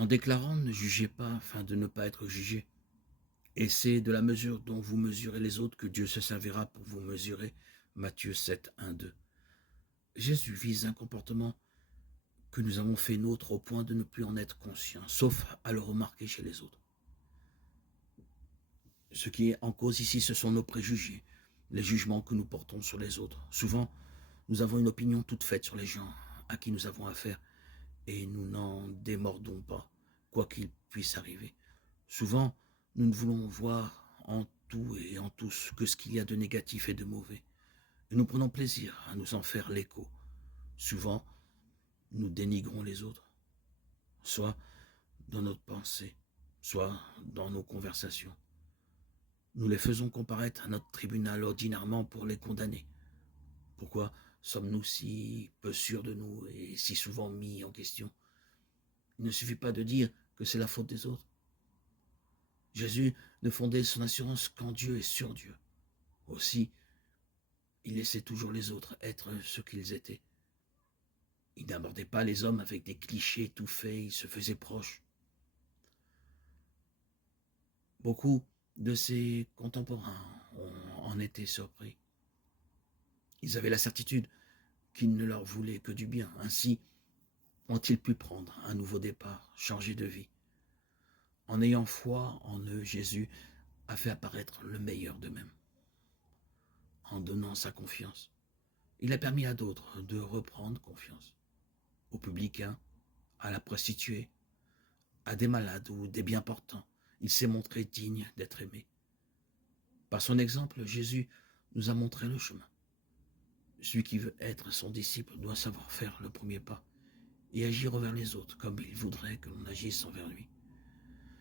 en déclarant « Ne jugez pas afin de ne pas être jugé ». Et c'est de la mesure dont vous mesurez les autres que Dieu se servira pour vous mesurer. Matthieu 7, 1, 2. Jésus vise un comportement que nous avons fait nôtre au point de ne plus en être conscients, sauf à le remarquer chez les autres. Ce qui est en cause ici, ce sont nos préjugés, les jugements que nous portons sur les autres. Souvent, nous avons une opinion toute faite sur les gens à qui nous avons affaire et nous n'en démordons pas, quoi qu'il puisse arriver. Souvent, nous ne voulons voir en tout et en tous que ce qu'il y a de négatif et de mauvais. Et nous prenons plaisir à nous en faire l'écho. Souvent, nous dénigrons les autres, soit dans notre pensée, soit dans nos conversations. Nous les faisons comparaître à notre tribunal ordinairement pour les condamner. Pourquoi sommes-nous si peu sûrs de nous et si souvent mis en question? Il ne suffit pas de dire que c'est la faute des autres. Jésus ne fondait son assurance qu'en Dieu et sur Dieu. Aussi, il laissait toujours les autres être ce qu'ils étaient. Il n'abordait pas les hommes avec des clichés tout faits, il se faisait proche. Beaucoup de ses contemporains en étaient surpris. Ils avaient la certitude qu'il ne leur voulait que du bien. Ainsi ont-ils pu prendre un nouveau départ, changer de vie. En ayant foi en eux, Jésus a fait apparaître le meilleur d'eux-mêmes. En donnant sa confiance, il a permis à d'autres de reprendre confiance. Aux publicains, à la prostituée, à des malades ou des bien portants, il s'est montré digne d'être aimé. Par son exemple, Jésus nous a montré le chemin. Celui qui veut être son disciple doit savoir faire le premier pas et agir envers les autres comme il voudrait que l'on agisse envers lui.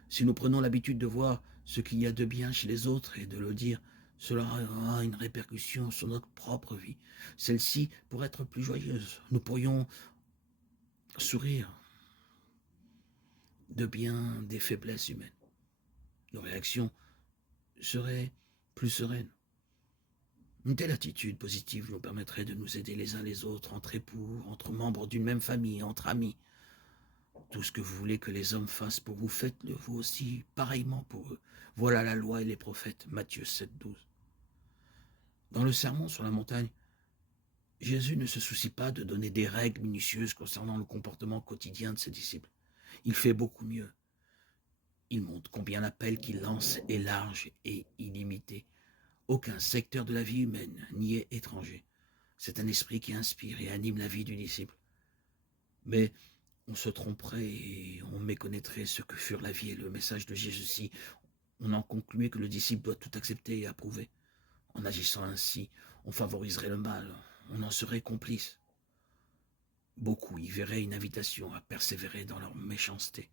Si nous prenons l'habitude de voir ce qu'il y a de bien chez les autres et de le dire, cela aura une répercussion sur notre propre vie. Celle-ci pourrait être plus joyeuse. Nous pourrions sourire de bien des faiblesses humaines. Nos réactions seraient plus sereines. Une telle attitude positive nous permettrait de nous aider les uns les autres, entre époux, entre membres d'une même famille, entre amis. Tout ce que vous voulez que les hommes fassent pour vous, faites-le vous aussi, pareillement pour eux. Voilà la loi et les prophètes, Matthieu 7, 12. Dans le sermon sur la montagne, Jésus ne se soucie pas de donner des règles minutieuses concernant le comportement quotidien de ses disciples. Il fait beaucoup mieux. Il montre combien l'appel qu'il lance est large et illimité. Aucun secteur de la vie humaine n'y est étranger. C'est un esprit qui inspire et anime la vie du disciple. Mais on se tromperait et on méconnaîtrait ce que furent la vie et le message de Jésus si on en concluait que le disciple doit tout accepter et approuver. En agissant ainsi, on favoriserait le mal, on en serait complice. Beaucoup y verraient une invitation à persévérer dans leur méchanceté.